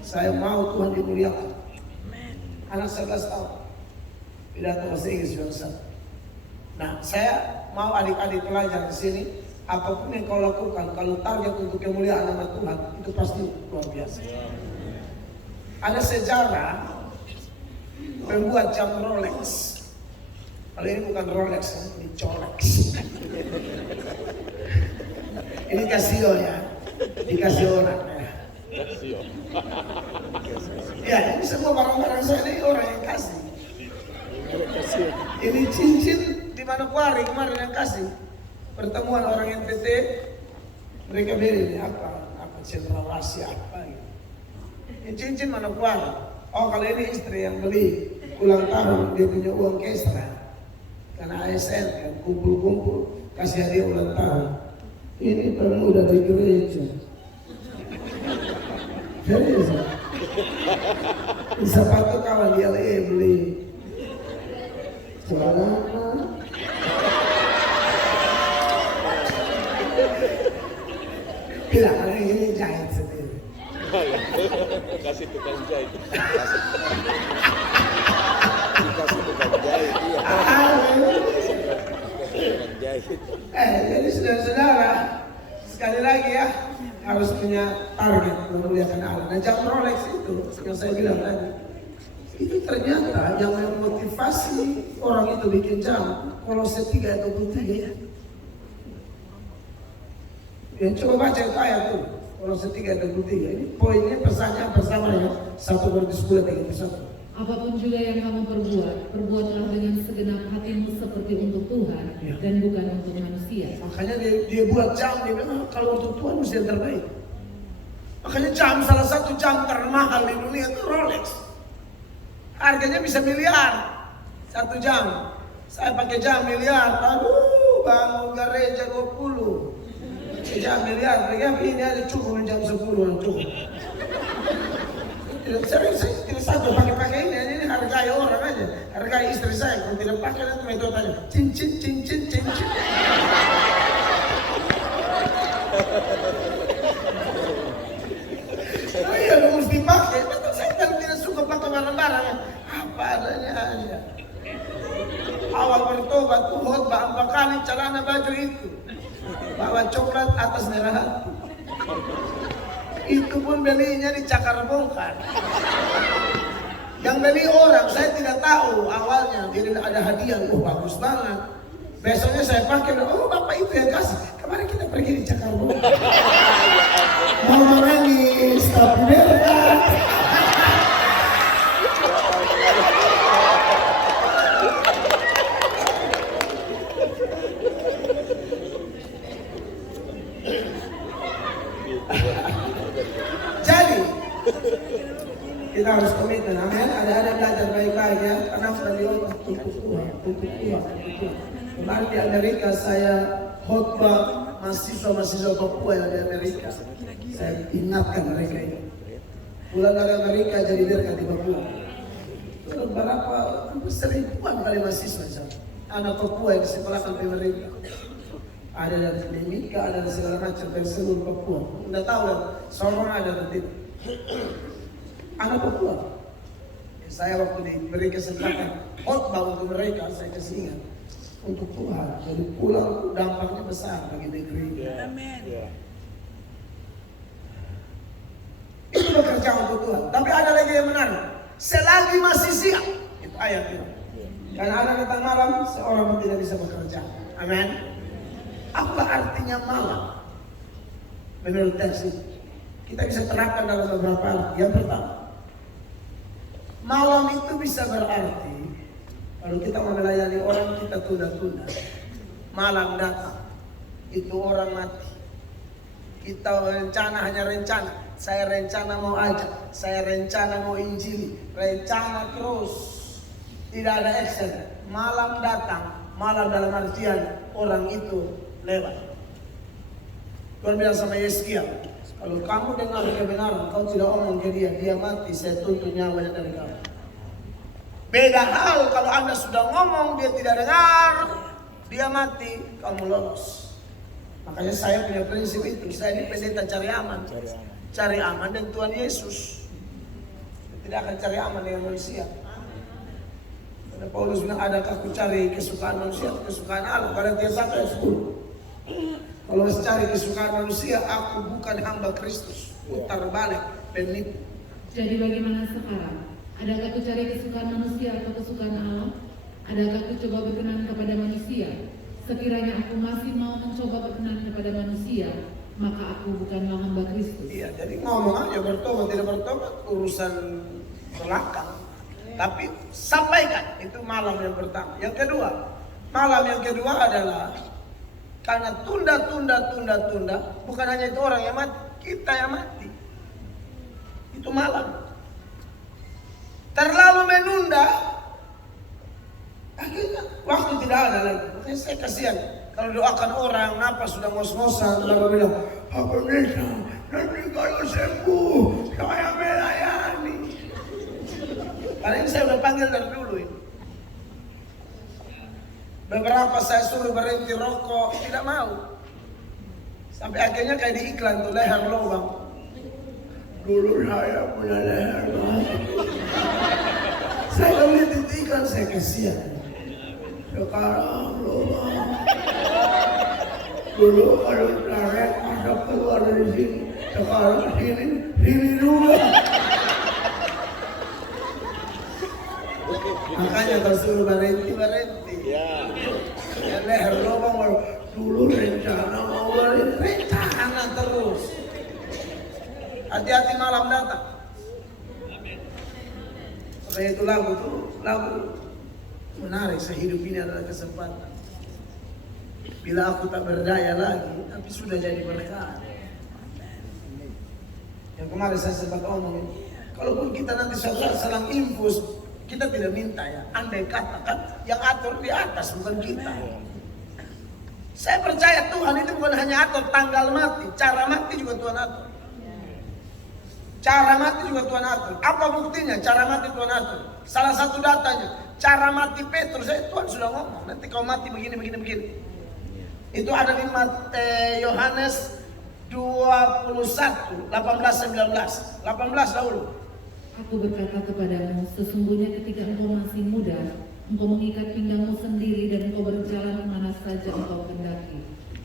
Saya mau Tuhan dimuliakan. Anak 11 tahun. Pidato bahasa Inggris juara 1. Nah, saya mau adik-adik pelajar di sini, apapun yang kau lakukan, kalau target untuk kemuliaan nama Tuhan, itu pasti luar biasa. Ada sejarah membuat jam Rolex. Kalau ini bukan Rolex, ini Colex. Ini Casio ya, dikasih orang. Ya, ini semua barang-barang saya ini orang yang kasih. Ini cincin di Manokwari kemarin yang kasih. Pertemuan orang NTT, mereka bilang ini apa cendrawasih apa gitu. Ini cincin Manokwari. Oh, kalau ini istri yang beli ulang tahun, dia punya uang kesra. Karena ASN kan kumpul-kumpul kasih hadiah ulang tahun. Ini pemuda di gereja. Serius. Sepatu kawan di LA beli. Celana. Bilang ini jahit sendiri. Kasih tukang jahit. Kasih tukang jahit, iya. Tukang jahit. Jadi saudara-saudara, sekali lagi ya, harus punya target memuliakan Allah. Nah, jam Rolex itu yang saya bilang tadi, itu ternyata yang memotivasi orang itu bikin jam Kolose 3:23 ya. Yang coba baca itu ayat tuh, Kolose 3:23. Ini poinnya pesannya bersamanya 1/10:31. Apapun juga yang kamu perbuat, perbuatlah dengan segenap hatimu seperti untuk Tuhan dan bukan untuk manusia. Makanya dia buat jam, dia bilang kalau untuk Tuhan mesti yang terbaik. Makanya jam, salah satu jam termahal di dunia itu Rolex. Harganya bisa miliar, 1 jam. Saya pakai jam miliar, aduh bangun gereja 20. Jam miliar, tapi ini ada cukup jam 10 cukup. Saya tidak satu pakai ini hargai orang aja, hargai istri saya. Kalau tidak pakai nanti metode tanya cincin. Oh iya, lu mesti pakai. Betul, saya kan tidak suka pakai barang-barang apa adanya aja. Awal bertobat tuh khotbah 4 kali celana baju itu, bawa coklat atas merah hati. Itu pun belinya di Cakar Bongkar. Yang beli orang, saya tidak tahu awalnya. Jadi ada hadiah, bagus banget. Besoknya saya pakai, oh bapak itu yang kasih. Kemarin kita pergi di Cakar Bongkar. Mau menangis, tapi berat. Kita harus komitmen, amin. Ada belajar baik-baik ya, karena sudah di otak untuk Tuhan. Kemarin di Amerika saya khotbah mahasiswa Papua yang di Amerika. Saya ingatkan mereka itu. Pulang dari Amerika jadi berkat di Papua. Itu berapa, hampir 1000-an kali mahasiswa di sana. Anak Papua yang disekolahkan di Amerika. Ada dari Timika, ada dari segala macam dari seluruh Papua. Tidak tahu lah, seorang ada nanti. Anak Papua. Saya waktu diberi kesempatan khotbah untuk mereka, saya kasih ingat untuk Tuhan. Jadi pulang dampaknya besar bagi negeri. Amin. Itu bekerja untuk Tuhan. Tapi ada lagi yang menarik. Selagi masih siang, itu ayat itu. Karena ada datang malam, seorang pun tidak bisa bekerja. Amin. Apa artinya malam? Menurut teks itu, kita bisa terapkan dalam beberapa arti. Yang pertama, malam itu bisa berarti kalau kita mau melayani orang, kita tunda-tunda. Malam datang, itu orang mati. Kita rencana hanya rencana. Saya rencana mau ajak, saya rencana mau injili, rencana terus, tidak ada action. Malam datang, malam dalam artian orang itu lewat. Tuhan bilang sama Yeskia, kalau kamu dengar kebenaran, kau tidak omong ke dia mati, saya tuntut nyawanya dari kamu. Beda hal kalau Anda sudah ngomong, dia tidak dengar, dia mati, kamu lolos. Makanya saya punya prinsip itu, saya ini pendeta cari aman. Cari aman dan Tuhan Yesus. Tidak akan cari aman dengan manusia. Karena Paulus bilang, adakah aku cari kesukaan manusia atau kesukaan Allah? Korintus 1:10. Kalau mencari kesukaan manusia, aku bukan hamba Kristus. Putar balik, penipu. Jadi bagaimana sekarang? Adakah aku cari kesukaan manusia atau kesukaan Allah? Adakah aku coba berkenan kepada manusia? Sekiranya aku masih mau mencoba berkenan kepada manusia, maka aku bukanlah hamba Kristus. Iya, jadi ngomong aja bertobat, tidak bertobat urusan belakang. Tapi sampaikan, itu malam yang pertama. Yang kedua, malam yang kedua adalah karena tunda, bukan hanya itu orang yang mati, kita yang mati. Itu malam. Terlalu menunda, akhirnya waktu tidak ada lagi. Makanya saya kasihan kalau doakan orang, napas sudah ngos-ngosan, lalu bilang, apa bisa? Nanti kalau sembuh, saya melayani. Karena ini saya udah panggil dari dulu ini. Beberapa saya suruh berhenti rokok, tidak mau. Sampai akhirnya kayak di iklan tuh, leher lubang. Dulu saya punya leher banget. Saya lihat itu ikan, saya kasihan. Sekarang lubang. Dulu kalau tarik ada keluar dari sini. Sekarang sini juga. Makanya kalau suruh berhenti. Ya. Ya leher lubang dulu rencana mau rencana terus. Hati-hati malam datang. Makanya itu lagu menarik. Sehidup ini adalah kesempatan. Bila aku tak berdaya lagi, tapi sudah jadi berkat. Yang kemarin saya sempat omongin, kalaupun kita nanti suatu saat saling infus, kita tidak minta ya. Andai katakan yang atur di atas bukan kita. Saya percaya Tuhan itu bukan hanya atur tanggal mati, cara mati juga Tuhan atur. Cara mati juga Tuhan atur. Apa buktinya? Cara mati Tuhan atur. Salah satu datanya, cara mati Petrus, Tuhan sudah ngomong, nanti kau mati begini. Itu ada di Yohanes 21, 18, 19. 18 dahulu. Aku berkata kepadamu, sesungguhnya ketika engkau masih muda, engkau mengikat pinggangmu sendiri dan engkau berjalan kemana saja engkau kendaki.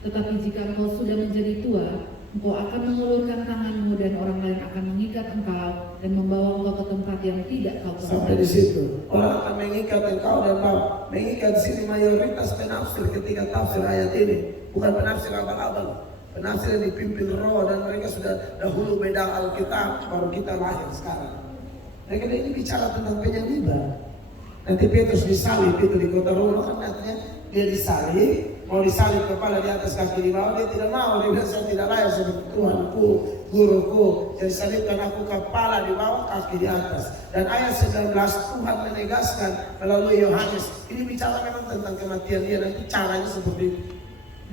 Tetapi jika engkau sudah menjadi tua, engkau akan mengulurkan tanganmu dan orang lain akan mengikat engkau dan membawa engkau ke tempat yang tidak kau ketahui. Sampai di situ, orang akan mengikat engkau dan bawa. Mengikat di sini mayoritas penafsir ketika tafsir ayat ini, bukan penafsir abal-abal. Penafsir yang dipimpin roh dan mereka sudah dahulu beda Alkitab, baru kita lahir sekarang. Mereka ini bicara tentang penyaliban. Nanti Petrus disalib itu di kota Roma, kan artinya dia disalib, mau disalib kepala di atas kaki di bawah, dia tidak mau. Dia bilang saya tidak layak seperti Tuhanku, guruku. Jadi salibkan aku kepala di bawah, kaki di atas. Dan ayat 19 Tuhan menegaskan melalui Yohanes, ini bicara memang tentang kematian dia, nanti caranya seperti itu.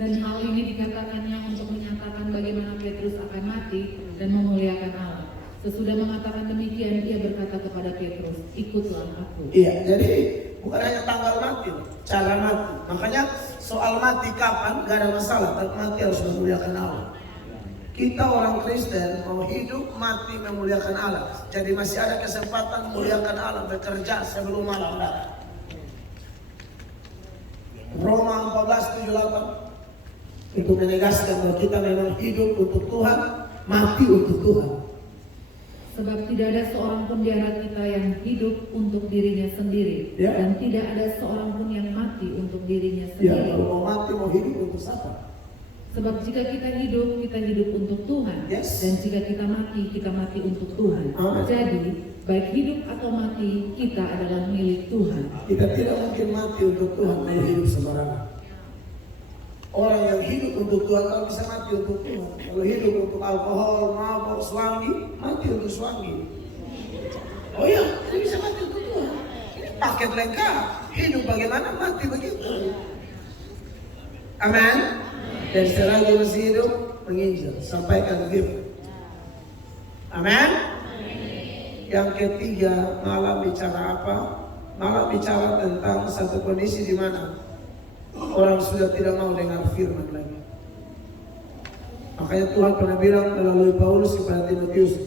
Dan hal ini dikatakannya untuk menyatakan bagaimana Petrus akan mati dan memuliakan Allah. Sesudah mengatakan demikian, ia berkata kepada Petrus, ikutlah aku. Iya, jadi bukan hanya tanggal mati, cara mati. Makanya soal mati kapan, gak ada masalah, tapi mati harus memuliakan Allah. Kita orang Kristen mau hidup, mati memuliakan Allah. Jadi masih ada kesempatan memuliakan Allah, bekerja sebelum malam datang. Roma 14:78 itu menegaskan bahwa kita memang hidup untuk Tuhan, mati untuk Tuhan. Sebab tidak ada seorang pun di antara kita yang hidup untuk dirinya sendiri, Ya. dan tidak ada seorang pun yang mati untuk dirinya Ya, sendiri. kalau mau mati, mau hidup untuk siapa? Sebab jika kita hidup untuk Tuhan. Yes. Dan jika kita mati untuk Tuhan. Amen. Jadi, baik hidup atau mati, kita adalah milik Tuhan. Kita tidak mungkin mati untuk Tuhan kalau hidup sembarangan. Orang yang hidup untuk Tuhan kalau bisa mati untuk Tuhan. Kalau hidup untuk alkohol, mabuk, suami, mati untuk suami. Oh iya, ini bisa mati untuk Tuhan. Ini paket lengkap. Hidup bagaimana, mati begitu. Amin. Dan selagi masih hidup, menginjil, sampaikan gift. Amin. Yang ketiga, malam bicara apa? Malam bicara tentang satu kondisi di mana orang sudah tidak mau dengar firman lagi. Makanya Tuhan pernah bilang melalui Paulus kepada Timotius,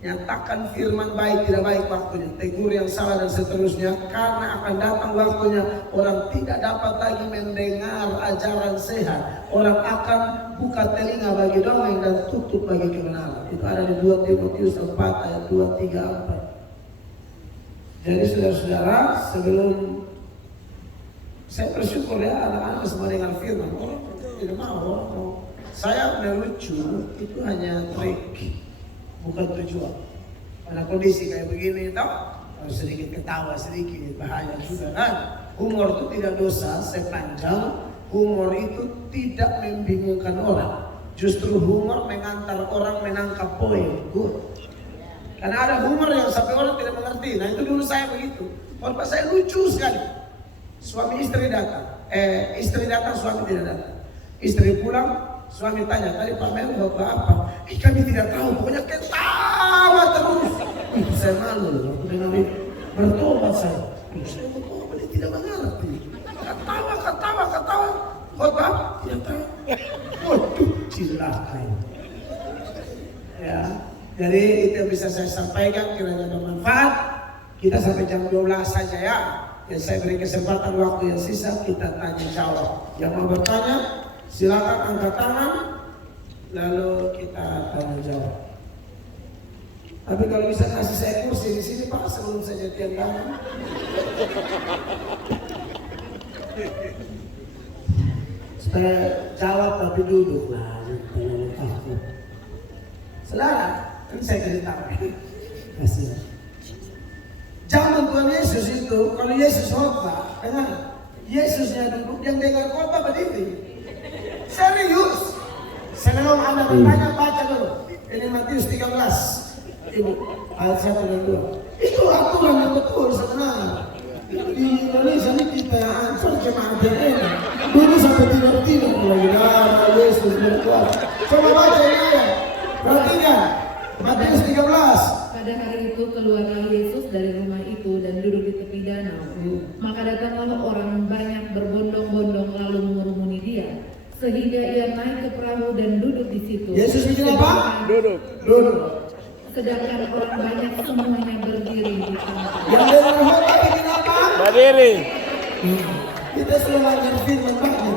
nyatakan firman baik tidak baik waktunya, tegur yang salah dan seterusnya, karena akan datang waktunya orang tidak dapat lagi mendengar ajaran sehat. Orang akan buka telinga bagi dongeng dan tutup bagi kebenaran. Itu ada di 2 Timotius 4 ayat 2, 3, 4. Jadi saudara-saudara, sebelum saya bersyukur ya anak-anak semua dengar firman, orang tidak mau. Saya melucu itu hanya trik, bukan tujuan. Pada kondisi kayak begini harus sedikit ketawa sedikit, bahaya juga kan. Humor itu tidak dosa sepanjang humor itu tidak membingungkan orang. Justru humor mengantar orang menangkap poin. Karena ada humor yang sampai orang tidak mengerti. Nah itu dulu saya begitu. Kalau saya lucu sekali. Suami istri datang, istri datang, suami tidak datang. Istri pulang, suami tanya, tadi Pak Mel bapak apa? Kami tidak tahu, pokoknya ketawa terus. Saya malu waktu dengar ini, bertobat saya. Saya bertobat, dia tidak mengerti. Ketawa. Bapak tidak tahu. Waduh, silakan. Ya, Jadi itu yang bisa saya sampaikan, kiranya bermanfaat. Kita sampai jam 12 saja ya. Ya saya beri kesempatan waktu yang sisa kita tanya jawab. Yang mau bertanya silakan angkat tangan, lalu kita tanya jawab. Tapi kalau bisa kasih saya kursi di sini Pak sebelum saya jatian tangan. Supaya jawab tapi duduk lah, jangan takut. Saudara, kan saya kasih tahu. Kasih. Zaman Tuhan Yesus itu, kalau Yesus khotbah, dengar, Yesusnya duduk, yang dengar khotbah berdiri. Serius. Sebelum Anda bertanya, baca dulu. Ini Matius 13. Ibu, ayat 1 dan 2. Itu aturan yang betul sebenarnya. Di Indonesia ini kita yang ansur jemaat yang enak. Dulu sampai tidur-tidur lagi darah Yesus berkuat. Coba baca ini ayat. Perhatikan. Matius 13. Pada hari itu keluarlah Yesus dari rumah itu dan duduk di tepi danau. Maka datanglah orang banyak berbondong-bondong lalu mengurumuni dia, sehingga ia naik ke perahu dan duduk di situ. Yesus bikin apa? Duduk. Duduk. Sedangkan orang banyak semuanya berdiri di pantai. Yang dengar khotbah bikin apa? Berdiri. Kita sudah belajar firman banyak.